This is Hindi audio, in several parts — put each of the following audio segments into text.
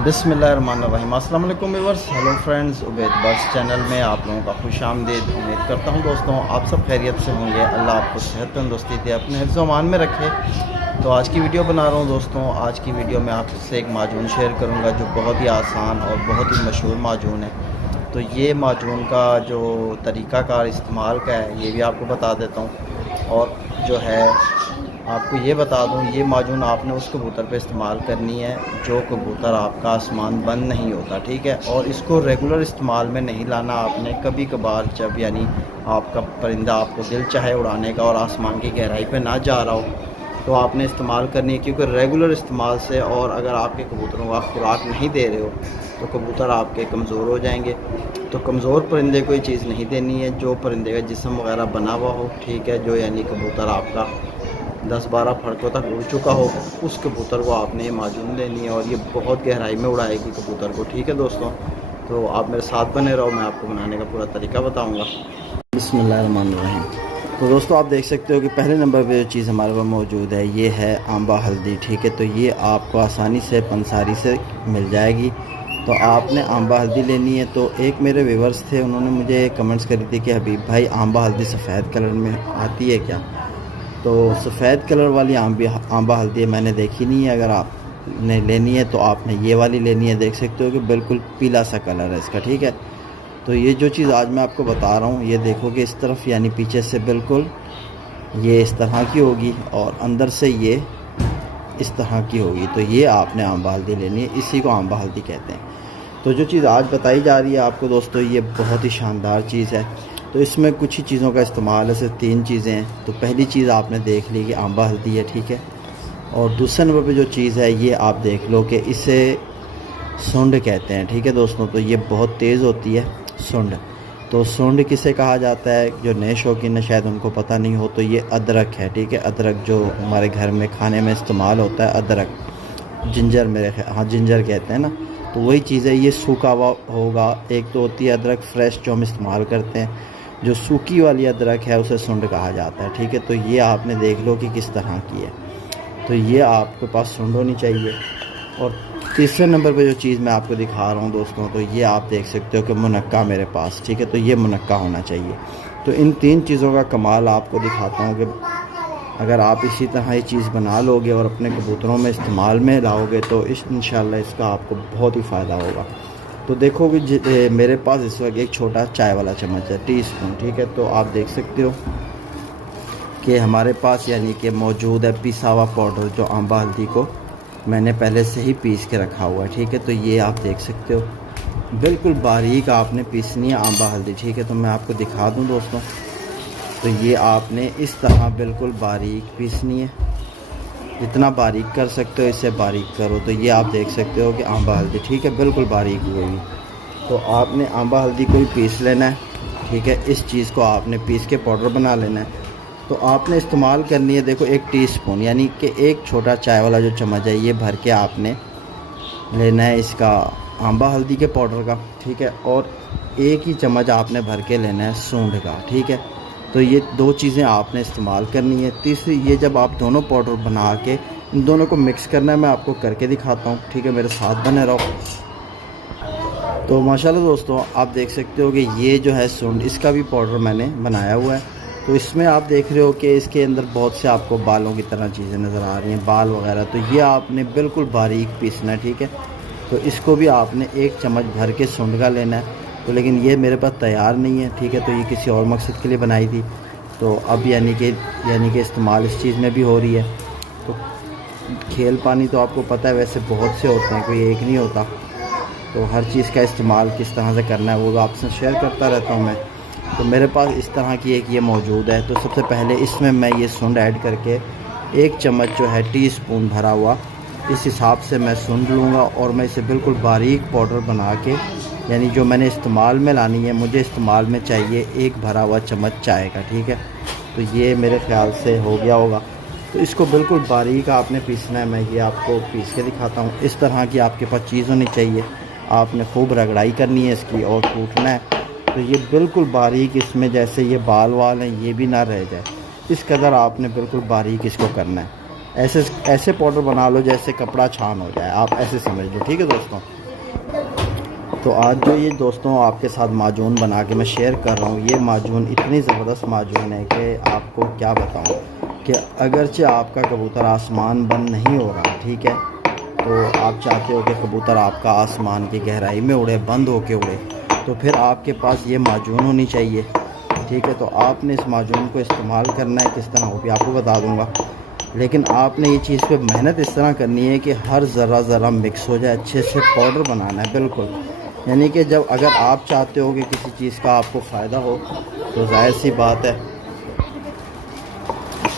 बिस्मिल्लाहिर्रहमानिर्रहीम। अस्सलाम वालेकुम व्यूअर्स, हेलो फ्रेंड्स, उबैद बस चैनल में आप लोगों का खुशामदीद। उम्मीद करता हूँ दोस्तों आप सब खैरियत से होंगे। अल्लाह आपको सेहत तंदुरुस्ती दे, अपने हिफ्ज़ व अमान में रखे। तो आज की वीडियो बना रहा हूँ दोस्तों। आज की वीडियो में आपसे एक माजून शेयर करूँगा जो बहुत ही आसान और बहुत ही मशहूर माजून है। तो ये माजून का जो तरीक़ाकार इस्तेमाल का है ये भी आपको बता देता हूँ। और जो है आपको ये बता दूं, ये माजून आपने उस कबूतर पे इस्तेमाल करनी है जो कबूतर आपका आसमान बंद नहीं होता, ठीक है। और इसको रेगुलर इस्तेमाल में नहीं लाना आपने, कभी कभार जब यानी आपका परिंदा आपको दिल चाहे उड़ाने का और आसमान की गहराई पे ना जा रहा हो तो आपने इस्तेमाल करनी है। क्योंकि रेगुलर इस्तेमाल से और अगर आपके कबूतरों को आप खुराक नहीं दे रहे हो तो कबूतर आपके कमज़ोर हो जाएंगे। तो कमज़ोर परिंदे को ये चीज़ नहीं देनी है। जो परिंदे का जिस्म वगैरह बना हुआ हो, ठीक है, जो यानी कबूतर आपका 10-12 फड़कों तक उड़ चुका हो, उस कबूतर को आपने ये माजून लेनी है और ये बहुत गहराई में उड़ाएगी कबूतर को, ठीक है दोस्तों। तो आप मेरे साथ बने रहो, मैं आपको बनाने का पूरा तरीका बताऊंगा। बिस्मिल्लाहिर्रहमानिर्रहीम। तो दोस्तों आप देख सकते हो कि पहले नंबर पे जो चीज़ हमारे पास मौजूद है ये है आंबा हल्दी, ठीक है। तो ये आपको आसानी से पंसारी से मिल जाएगी। तो आपने आंबा हल्दी लेनी है। तो एक मेरे व्यूअर्स थे, उन्होंने मुझे कमेंट्स करी थी कि हबीब भाई आंबा हल्दी सफ़ेद कलर में आती है क्या। तो सफ़ेद कलर वाली आंबा हल्दी मैंने देखी नहीं है। अगर आपने लेनी है तो आपने ये वाली लेनी है। देख सकते हो कि बिल्कुल पीला सा कलर है इसका, ठीक है। तो ये जो चीज़ आज मैं आपको बता रहा हूँ ये देखो कि इस तरफ यानी पीछे से बिल्कुल ये इस तरह की होगी और अंदर से ये इस तरह की होगी। तो ये आपने आंबा हल्दी लेनी है, इसी को आंबा हल्दी कहते हैं। तो जो चीज़ आज बताई जा रही है आपको दोस्तों ये बहुत ही शानदार चीज़ है। तो इसमें कुछ ही चीज़ों का इस्तेमाल है, सिर्फ 3 चीज़ें हैं। तो पहली चीज़ आपने देख ली कि आंबा हल्दी है, ठीक है। और दूसरे नंबर पे जो चीज़ है ये आप देख लो कि इसे सुंड कहते हैं, ठीक है दोस्तों। तो ये बहुत तेज़ होती है सुंड। तो सुंड किसे कहा जाता है, जो नए शौकीन है शायद उनको पता नहीं हो, तो ये अदरक है, ठीक है। अदरक जो हमारे घर में खाने में इस्तेमाल होता है, अदरक, जिंजर, हाँ जिंजर कहते हैं ना। तो वही चीज़ है, ये सूखा हुआ होगा। एक तो होती है अदरक फ्रेश जो हम इस्तेमाल करते हैं, जो सूखी वाली अदरक है उसे सुंड कहा जाता है, ठीक है। तो ये आपने देख लो कि किस तरह की है। तो ये आपके पास सुंड होनी चाहिए। और तीसरे नंबर पे जो चीज़ मैं आपको दिखा रहा हूँ दोस्तों, तो ये आप देख सकते हो कि मुनक्का मेरे पास, ठीक है। तो ये मुनक्का होना चाहिए। तो इन 3 चीज़ों का कमाल आपको दिखाता हूँ कि अगर आप इसी तरह ये चीज़ बना लोगे और अपने कबूतरों में इस्तेमाल में लाओगे तो इंशाल्लाह इसका आपको बहुत ही फ़ायदा होगा। तो देखो कि मेरे पास इस वक्त एक छोटा चाय वाला चम्मच है, टीस्पून, ठीक है। तो आप देख सकते हो कि हमारे पास यानी कि मौजूद है पिसा हुआ पाउडर, जो आंबा हल्दी को मैंने पहले से ही पीस के रखा हुआ है, ठीक है। तो ये आप देख सकते हो बिल्कुल बारीक आपने पीसनी है आंबा हल्दी, ठीक है। तो मैं आपको दिखा दूँ दोस्तों, तो ये आपने इस तरह बिल्कुल बारीक पीसनी है। जितना बारीक कर सकते हो इससे बारीक करो। तो ये आप देख सकते हो कि आंबा हल्दी, ठीक है, बिल्कुल बारीक हुई। तो आपने आंबा हल्दी को भी पीस लेना है, ठीक है। इस चीज़ को आपने पीस के पाउडर बना लेना है। तो आपने इस्तेमाल करनी है, देखो 1 टीस्पून यानी कि एक छोटा चाय वाला जो चम्मच है ये भर के आपने लेना है इसका आंबा हल्दी के पाउडर का, ठीक है। और 1 ही चम्मच आपने भर के लेना है सूंड का, ठीक है। तो ये 2 चीज़ें आपने इस्तेमाल करनी है। तीसरी, ये जब आप दोनों पाउडर बना के इन दोनों को मिक्स करना है, मैं आपको करके दिखाता हूँ, ठीक है। मेरे साथ बने रहो। तो माशाल्लाह दोस्तों आप देख सकते हो कि ये जो है सूंड, इसका भी पाउडर मैंने बनाया हुआ है। तो इसमें आप देख रहे हो कि इसके अंदर बहुत से आपको बालों की तरह चीज़ें नज़र आ रही हैं, बाल वगैरह। तो ये आपने बिल्कुल बारीक पीसना है, ठीक है। तो इसको भी आपने 1 चम्मच भर के सूंड का लेना है। तो लेकिन ये मेरे पास तैयार नहीं है, ठीक है। तो ये किसी और मकसद के लिए बनाई थी। तो अब यानी कि इस्तेमाल इस चीज़ में भी हो रही है। तो खेल पानी तो आपको पता है वैसे बहुत से होते हैं, कोई एक नहीं होता। तो हर चीज़ का इस्तेमाल किस तरह से करना है वो आपसे शेयर करता रहता हूँ मैं। तो मेरे पास इस तरह की एक ये मौजूद है। तो सबसे पहले इसमें मैं ये सूंड ऐड करके 1 चम्मच जो है टीस्पून भरा हुआ, इस हिसाब से मैं सूंड लूँगा और मैं इसे बिल्कुल बारीक पाउडर बना के, यानी जो मैंने इस्तेमाल में लानी है, मुझे इस्तेमाल में चाहिए 1 भरा हुआ चम्मच चाय का, ठीक है। तो ये मेरे ख्याल से हो गया होगा। तो इसको बिल्कुल बारीक आपने पीसना है। मैं ये आपको पीस के दिखाता हूँ। इस तरह की आपके पास चीज़ होनी चाहिए। आपने खूब रगड़ाई करनी है इसकी और कूटना है। तो ये बिल्कुल बारीक, इसमें जैसे ये बाल वाल हैं ये भी ना रह जाए, इस कदर आपने बिल्कुल बारीक इसको करना है। ऐसे ऐसे पाउडर बना लो जैसे कपड़ा छान हो जाए, आप ऐसे समझ लो, ठीक है दोस्तों। तो आज जो ये दोस्तों आपके साथ माजून बना के मैं शेयर कर रहा हूँ, ये माजून इतनी ज़बरदस्त माजून है कि आपको क्या बताऊँ कि अगरचे आपका कबूतर आसमान बंद नहीं हो रहा, ठीक है, तो आप चाहते हो कि कबूतर आपका आसमान की गहराई में उड़े, बंद होके उड़े, तो फिर आपके पास ये माजून होनी चाहिए, ठीक है। तो आपने इस माजून को इस्तेमाल करना है, किस तरह वो भी आपको बता दूँगा, लेकिन आपने ये चीज़ पे मेहनत इस तरह करनी है कि हर ज़रा मिक्स हो जाए, अच्छे से पाउडर बनाना है बिल्कुल। यानी कि जब अगर आप चाहते हो कि किसी चीज़ का आपको फ़ायदा हो तो जाहिर सी बात है,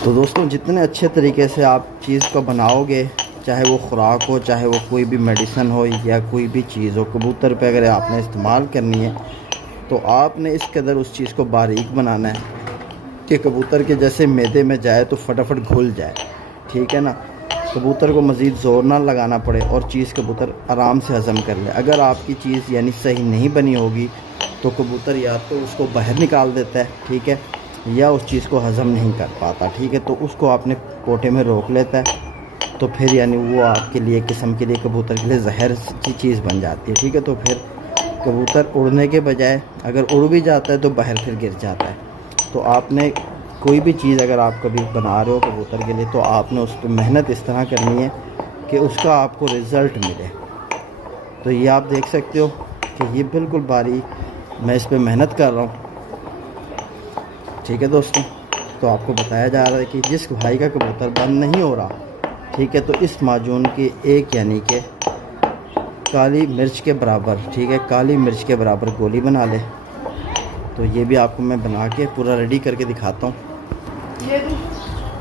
तो दोस्तों जितने अच्छे तरीके से आप चीज़ को बनाओगे, चाहे वो ख़ुराक हो, चाहे वो कोई भी मेडिसन हो या कोई भी चीज़ हो, कबूतर पे अगर आपने इस्तेमाल करनी है तो आपने इस कदर उस चीज़ को बारीक बनाना है कि कबूतर के जैसे मैदे में जाए तो फटाफट घुल जाए, ठीक है ना। कबूतर को मज़ीद ज़ोर ना लगाना पड़े और चीज़ कबूतर आराम से हज़म कर ले। अगर आपकी चीज़ यानी सही नहीं बनी होगी तो कबूतर या तो उसको बाहर निकाल देता है, ठीक है, या उस चीज़ को हज़म नहीं कर पाता, ठीक है, तो उसको आपने कोटे में रोक लेता है, तो फिर यानी वो आपके लिए किस्म के लिए कबूतर के लिए जहर की चीज़ बन जाती है, ठीक है। तो फिर कबूतर उड़ने के बजाय अगर उड़ भी जाता है तो बाहर फिर गिर जाता है। तो आपने कोई भी चीज़ अगर आप कभी बना रहे हो कबूतर के लिए तो आपने उस पर मेहनत इस तरह करनी है कि उसका आपको रिज़ल्ट मिले। तो ये आप देख सकते हो कि ये बिल्कुल बारीक मैं इस पर मेहनत कर रहा हूँ, ठीक है दोस्तों। तो आपको बताया जा रहा है कि जिस भाई का कबूतर बंद नहीं हो रहा, ठीक है, तो इस माजून की एक यानी कि काली मिर्च के बराबर, ठीक है, काली मिर्च के बराबर गोली बना ले। तो ये भी आपको मैं बना के पूरा रेडी करके दिखाता हूँ।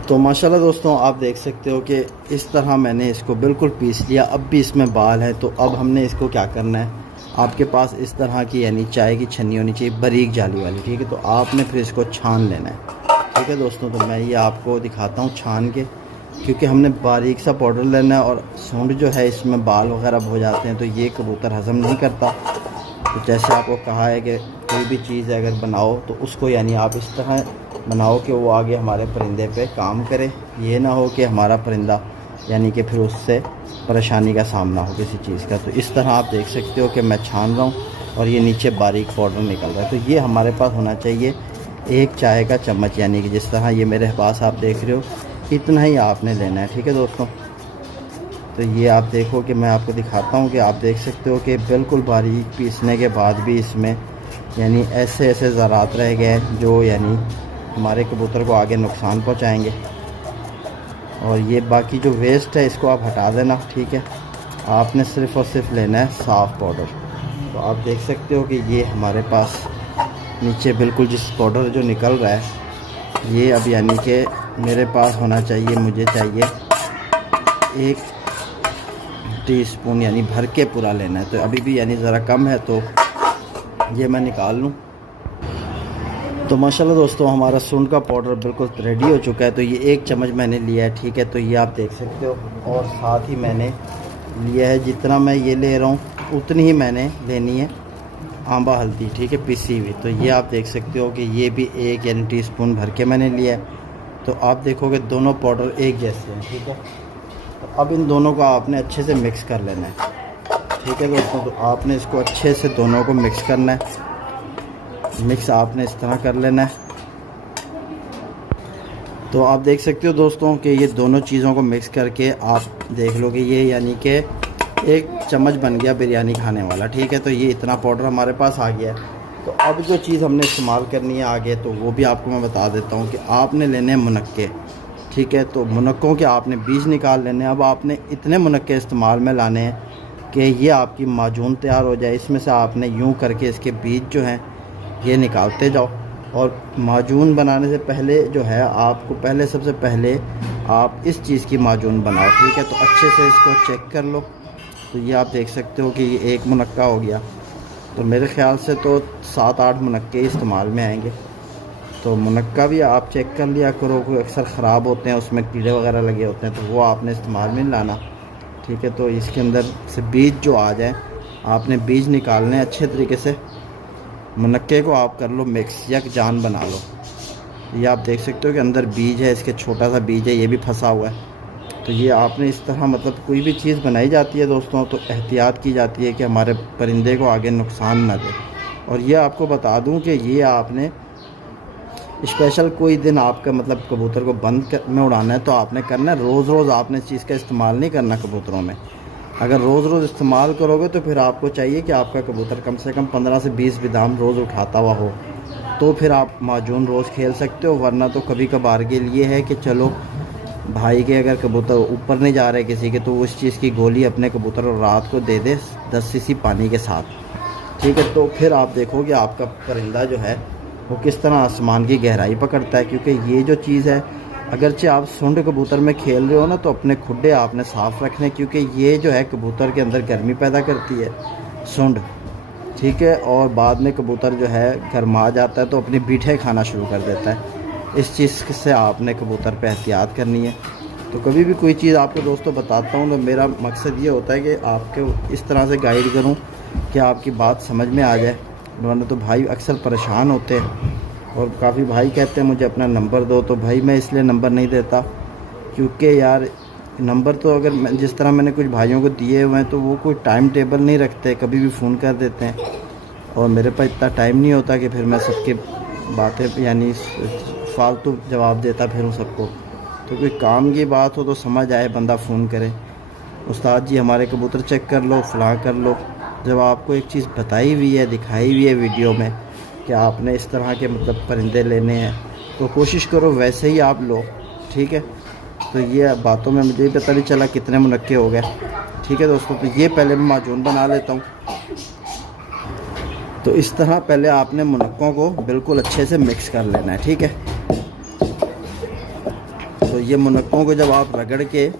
तो माशाल्लाह दोस्तों आप देख सकते हो कि इस तरह मैंने इसको बिल्कुल पीस लिया। अब भी इसमें बाल है, तो अब हमने इसको क्या करना है, आपके पास इस तरह की यानी चाय की छन्नी होनी चाहिए, बारीक जाली वाली, ठीक है। तो आपने फिर इसको छान लेना है, ठीक है दोस्तों। तो मैं ये आपको दिखाता हूँ छान के, क्योंकि हमने बारीक सा पाउडर लेना है और सूंड जो है इसमें बाल वगैरह हो जाते हैं तो ये कबूतर हज़म नहीं करता। तो जैसे आपको कहा है कि कोई भी चीज़ अगर बनाओ तो उसको यानी आप इस तरह बनाओ कि वो आगे हमारे परिंदे पे काम करे, ये ना हो कि हमारा परिंदा यानी कि फिर उससे परेशानी का सामना हो किसी चीज़ का। तो इस तरह आप देख सकते हो कि मैं छान रहा हूँ और ये नीचे बारीक पाउडर निकल रहा है। तो ये हमारे पास होना चाहिए एक चाय का चम्मच, यानी कि जिस तरह ये मेरे पास आप देख रहे हो इतना ही आपने लेना है, ठीक है दोस्तों। तो ये आप देखो कि मैं आपको दिखाता हूँ कि आप देख सकते हो कि बिल्कुल बारीक पीसने के बाद भी इसमें यानी ऐसे ऐसे ज़रात रह गए हैं जो यानी हमारे कबूतर को आगे नुकसान पहुँचाएंगे। और ये बाकी जो वेस्ट है इसको आप हटा देना, ठीक है। आपने सिर्फ़ और सिर्फ लेना है साफ़ पाउडर। तो आप देख सकते हो कि ये हमारे पास नीचे बिल्कुल जिस पाउडर जो निकल रहा है ये अब यानी कि मेरे पास होना चाहिए, मुझे चाहिए 1 टीस्पून यानी भर के पूरा लेना है। तो अभी भी यानी ज़रा कम है तो ये मैं निकाल लूँ। तो माशाल्लाह दोस्तों हमारा सूंड का पाउडर बिल्कुल रेडी हो चुका है। तो ये 1 चम्मच मैंने लिया है, ठीक है। तो ये आप देख सकते हो और साथ ही मैंने लिया है, जितना मैं ये ले रहा हूँ उतनी ही मैंने लेनी है आंबा हल्दी, ठीक है, पिसी हुई। तो ये आप देख सकते हो कि ये भी 1 यानी टीस्पून भर के मैंने लिया है। तो आप देखोगे दोनों पाउडर एक जैसे हैं, ठीक है। तो अब इन दोनों को आपने अच्छे से मिक्स कर लेना है, ठीक है दोस्तों। तो आपने इसको अच्छे से दोनों को मिक्स करना है, मिक्स आपने इस तरह कर लेना है। तो आप देख सकते हो दोस्तों कि ये दोनों चीज़ों को मिक्स करके आप देख लो कि ये यानी कि 1 चम्मच बन गया बिरयानी खाने वाला, ठीक है। तो ये इतना पाउडर हमारे पास आ गया है। तो अब जो चीज़ हमने इस्तेमाल करनी है आगे, तो वो भी आपको मैं बता देता हूँ कि आपने लेने हैं मुनक्के, ठीक है। तो मुनक्कों के आपने बीज निकाल लेने हैं। अब आपने इतने मुनक्के इस्तेमाल में लाने हैं कि ये आपकी माजून तैयार हो जाए। इसमें से आपने यूँ करके इसके बीज जो हैं ये निकालते जाओ। और माजून बनाने से पहले जो है आपको पहले सबसे पहले आप इस चीज़ की माजून बनाओ, ठीक है। तो अच्छे से इसको चेक कर लो। तो ये आप देख सकते हो कि ये 1 मुनक्का हो गया। तो मेरे ख़्याल से तो 7-8 मुनक्के इस्तेमाल में आएंगे। तो मुनक्का भी आप चेक कर लिया करो, कोई अक्सर ख़राब होते हैं, उसमें कीड़े वगैरह लगे होते हैं, तो वो आपने इस्तेमाल में नहीं लाना, ठीक है। तो इसके अंदर से बीज जो आ जाए आपने बीज निकालने अच्छे तरीके से। मुनक्के को आप कर लो मिक्स, यकजान बना लो। ये आप देख सकते हो कि अंदर बीज है, इसके छोटा सा बीज है, ये भी फंसा हुआ है। तो ये आपने इस तरह मतलब कोई भी चीज़ बनाई जाती है दोस्तों तो एहतियात की जाती है कि हमारे परिंदे को आगे नुकसान ना दे। और ये आपको बता दूं कि ये आपने स्पेशल कोई दिन आपका मतलब कबूतर को बंद में उड़ाना है तो आपने करना है, रोज़ रोज़ आपने इस चीज़ का इस्तेमाल नहीं करना कबूतरों में। अगर रोज़ रोज़ इस्तेमाल करोगे तो फिर आपको चाहिए कि आपका कबूतर कम से कम 15 से 20 बिदाम रोज़ उठाता हुआ हो, तो फिर आप माजून रोज़ खेल सकते हो। वरना तो कभी कभार के लिए है कि चलो भाई के अगर कबूतर ऊपर नहीं जा रहे किसी के, तो उस चीज़ की गोली अपने कबूतर और रात को दे दे 10 सीसी पानी के साथ, ठीक है। तो फिर आप देखोगे आपका परिंदा जो है वो किस तरह आसमान की गहराई पकड़ता है। क्योंकि ये जो चीज़ है, अगरचे आप सुंड कबूतर में खेल रहे हो ना, तो अपने खुड्डे आपने साफ़ रखने, क्योंकि ये जो है कबूतर के अंदर गर्मी पैदा करती है सुंड, ठीक है। और बाद में कबूतर जो है गर्मा जाता है तो अपनी बीठे खाना शुरू कर देता है। इस चीज़ से आपने कबूतर पे एहतियात करनी है। तो कभी भी कोई चीज़ आपको दोस्तों बताता हूँ तो मेरा मकसद ये होता है कि आपके इस तरह से गाइड करूँ कि आपकी बात समझ में आ जाए। वरना तो भाई अक्सर परेशान होते हैं और काफ़ी भाई कहते हैं मुझे अपना नंबर दो, तो भाई मैं इसलिए नंबर नहीं देता क्योंकि यार नंबर तो अगर जिस तरह मैंने कुछ भाइयों को दिए हुए हैं तो वो कोई टाइम टेबल नहीं रखते, कभी भी फ़ोन कर देते हैं और मेरे पास इतना टाइम नहीं होता कि फिर मैं सबके बातें यानी फालतू जवाब देता फिरूँ सबको। तो कोई काम की बात हो तो समझ आए बंदा फ़ोन करे, उस्ताद जी हमारे कबूतर चेक कर लो, फ़लाँ कर लो। जब आपको एक चीज़ बताई हुई है, दिखाई हुई है वीडियो में कि आपने इस तरह के मतलब परिंदे लेने हैं, तो कोशिश करो वैसे ही आप लो, ठीक है। तो ये बातों में मुझे भी पता नहीं चला कितने मुनक्के हो गए, ठीक है दोस्तों। तो ये पहले मैं माजून बना लेता हूँ। तो इस तरह पहले आपने मुनक्कों को बिल्कुल अच्छे से मिक्स कर लेना है, ठीक है। तो ये मुनक्कों को जब आप रगड़ के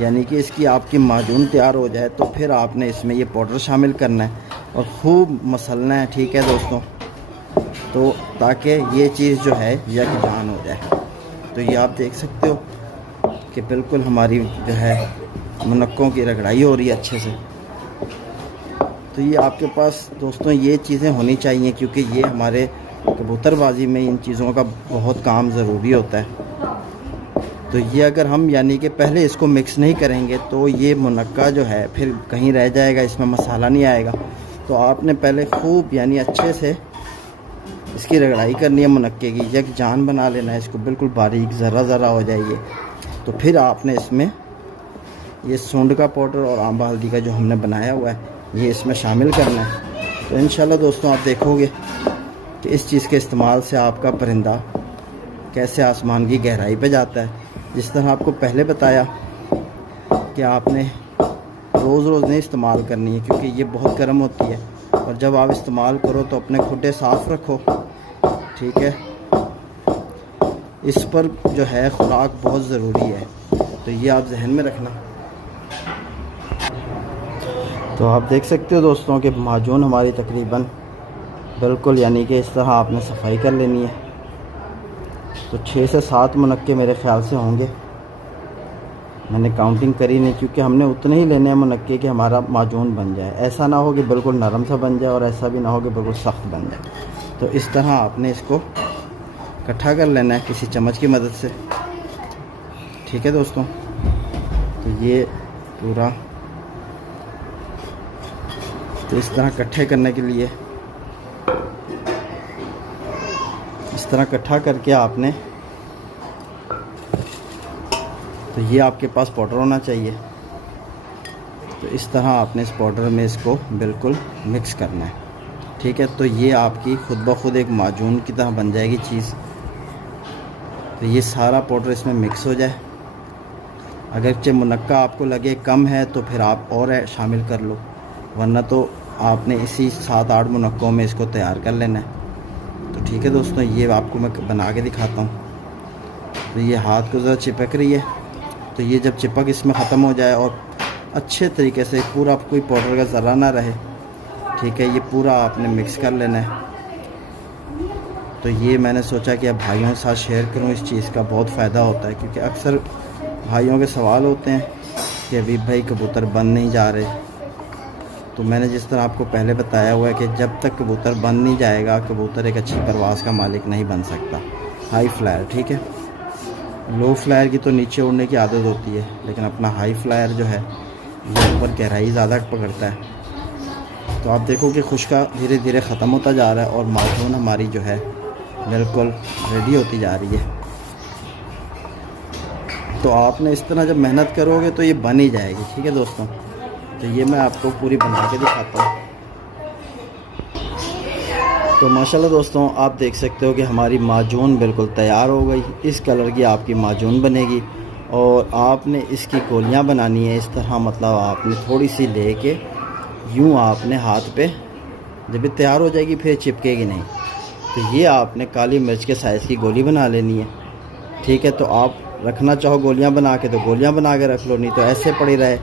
यानी कि इसकी आपकी माजून तैयार हो जाए तो फिर आपने इसमें ये पाउडर शामिल करना है और खूब मसलना है, ठीक है दोस्तों। तो ताकि ये चीज़ जो है यकजान हो जाए। तो ये आप देख सकते हो कि बिल्कुल हमारी जो है मुनक्कों की रगड़ाई हो रही है अच्छे से। तो ये आपके पास दोस्तों ये चीज़ें होनी चाहिए क्योंकि ये हमारे कबूतरबाजी में इन चीज़ों का बहुत काम ज़रूरी होता है। तो ये अगर हम यानी कि पहले इसको मिक्स नहीं करेंगे तो ये मुनक्का जो है फिर कहीं रह जाएगा, इसमें मसाला नहीं आएगा। तो आपने पहले खूब यानी अच्छे से इसकी रगड़ाई करनी है, मुनक्के की यकजान बना लेना है इसको, बिल्कुल बारीक ज़रा ज़रा हो जाइए। तो फिर आपने इसमें ये सूंड का पाउडर और आंबा हल्दी का जो हमने बनाया हुआ है ये इसमें शामिल करना है। तो इंशाल्लाह दोस्तों आप देखोगे कि इस चीज़ के इस्तेमाल से आपका परिंदा कैसे आसमान की गहराई पे जाता है। जिस तरह आपको पहले बताया कि आपने रोज़ रोज़ नहीं इस्तेमाल करनी है क्योंकि ये बहुत गर्म होती है, और जब आप इस्तेमाल करो तो अपने खुड्डे साफ़ रखो, ठीक है। इस पर जो है खुराक बहुत ज़रूरी है, तो ये आप जहन में रखना। तो आप देख सकते हो दोस्तों कि माजून हमारी तकरीबन बिल्कुल यानी कि इस तरह आपने सफाई कर लेनी है। तो 6 से 7 मुनक्के मेरे ख़्याल से होंगे, मैंने काउंटिंग करी नहीं क्योंकि हमने उतने ही लेने हैं मुनक्के कि हमारा माजून बन जाए। ऐसा ना हो कि बिल्कुल नरम सा बन जाए और ऐसा भी ना हो कि बिल्कुल सख्त बन जाए। तो इस तरह आपने इसको इकट्ठा कर लेना है किसी चम्मच की मदद से, ठीक है दोस्तों। तो ये पूरा तो इस तरह इकट्ठे करने के लिए इस तरह इकट्ठा करके आपने, तो ये आपके पास पाउडर होना चाहिए। तो इस तरह आपने इस पाउडर में इसको बिल्कुल मिक्स करना है, ठीक है। तो ये आपकी खुद ब खुद एक माजून की तरह बन जाएगी चीज़। तो ये सारा पाउडर इसमें मिक्स हो जाए। अगर मुनक्का आपको लगे कम है तो फिर आप और शामिल कर लो, वरना तो आपने इसी 7-8 मुनक्कों में इसको तैयार कर लेना है। तो ठीक है दोस्तों, ये आपको मैं बना के दिखाता हूँ। तो ये हाथ को ज़रा चिपक रही है, तो ये जब चिपक इसमें ख़त्म हो जाए और अच्छे तरीके से पूरा कोई पाउडर का ज़रा ना रहे, ठीक है, ये पूरा आपने मिक्स कर लेना है। तो ये मैंने सोचा कि अब भाइयों के साथ शेयर करूं, इस चीज़ का बहुत फ़ायदा होता है क्योंकि अक्सर भाइयों के सवाल होते हैं कि अभी भाई कबूतर बन नहीं जा रहे। तो मैंने जिस तरह आपको पहले बताया हुआ है कि जब तक कबूतर बन नहीं जाएगा, कबूतर एक अच्छी परवाज़ का मालिक नहीं बन सकता, हाई फ्लायर, ठीक है। लो फ्लायर की तो नीचे उड़ने की आदत होती है, लेकिन अपना हाई फ्लायर जो है ये ऊपर गहराई ज़्यादा पकड़ता है। तो आप देखो कि खुशका धीरे धीरे ख़त्म होता जा रहा है और माजून हमारी जो है बिल्कुल रेडी होती जा रही है। तो आपने इस तरह जब मेहनत करोगे तो ये बन ही जाएगी। ठीक है दोस्तों, तो ये मैं आपको पूरी बना के दिखाता हूँ। तो माशाल्लाह दोस्तों, आप देख सकते हो कि हमारी माजून बिल्कुल तैयार हो गई। इस कलर की आपकी माजून बनेगी और आपने इसकी गोलियां बनानी है इस तरह, मतलब आपने थोड़ी सी लेके यूँ आपने हाथ पे, जब ये तैयार हो जाएगी फिर चिपकेगी नहीं। तो ये आपने काली मिर्च के साइज़ की गोली बना लेनी है। ठीक है, तो आप रखना चाहो गोलियां बना के तो गोलियां बना के रख लो, नहीं तो ऐसे पड़ी रहे।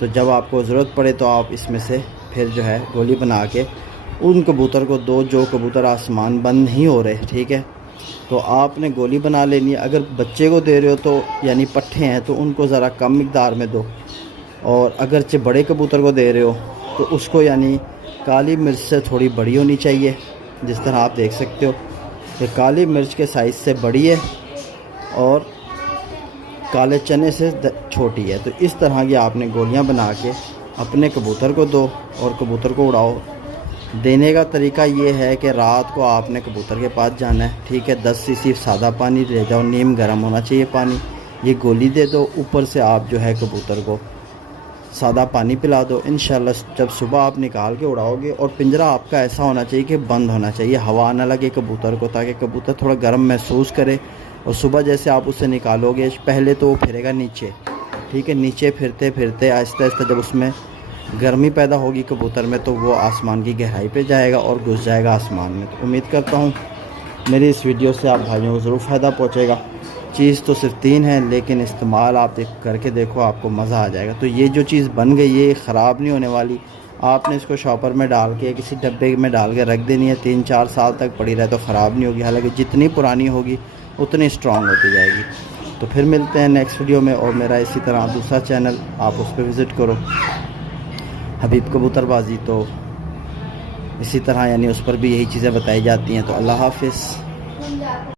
तो जब आपको ज़रूरत पड़े तो आप इसमें से फिर जो है गोली बना के उन कबूतर को दो जो कबूतर आसमान बंद नहीं हो रहे। ठीक है, तो आपने गोली बना लेनी है। अगर बच्चे को दे रहे हो तो यानी पट्ठे हैं तो उनको ज़रा कम मिकदार में दो, और अगरचे बड़े कबूतर को दे रहे हो तो उसको यानी काली मिर्च से थोड़ी बड़ी होनी चाहिए। जिस तरह आप देख सकते हो कि काली मिर्च के साइज़ से बड़ी है और काले चने से छोटी है। तो इस तरह की आपने गोलियां बना के अपने कबूतर को दो और कबूतर को उड़ाओ। देने का तरीका ये है कि रात को आपने कबूतर के पास जाना है। ठीक है, 10 सीसी सादा पानी ले जाओ, नीम गर्म होना चाहिए पानी, ये गोली दे दो, ऊपर से आप जो है कबूतर को सादा पानी पिला दो। इंशाल्लाह जब सुबह आप निकाल के उड़ाओगे, और पिंजरा आपका ऐसा होना चाहिए कि बंद होना चाहिए, हवा ना लगे कबूतर को, ताकि कबूतर थोड़ा गर्म महसूस करे। और सुबह जैसे आप उसे निकालोगे पहले तो वो फिरेगा नीचे। ठीक है, नीचे फिरते फिरते आहिस्ता आहिस्ता जब उसमें गर्मी पैदा होगी कबूतर में तो वो आसमान की गहराई पे जाएगा और घुस जाएगा आसमान में। तो उम्मीद करता हूँ मेरी इस वीडियो से आप भाइयों को ज़रूर फ़ायदा पहुँचेगा। चीज़ तो सिर्फ 3 है, लेकिन इस्तेमाल आप करके देखो, आपको मज़ा आ जाएगा। तो ये जो चीज़ बन गई ये ख़राब नहीं होने वाली। आपने इसको शॉपर में डाल के किसी डब्बे में डाल के रख देनी है, 3-4 साल तक पड़ी रहे तो ख़राब नहीं होगी। हालांकि जितनी पुरानी होगी उतनी स्ट्रॉन्ग होती जाएगी। तो फिर मिलते हैं नेक्स्ट वीडियो में। और मेरा इसी तरह दूसरा चैनल आप उस पर विज़िट करो, हबीब कबूतरबाजी, तो इसी तरह यानी उस पर भी यही चीज़ें बताई जाती हैं। तो अल्लाह हाफ़िज़।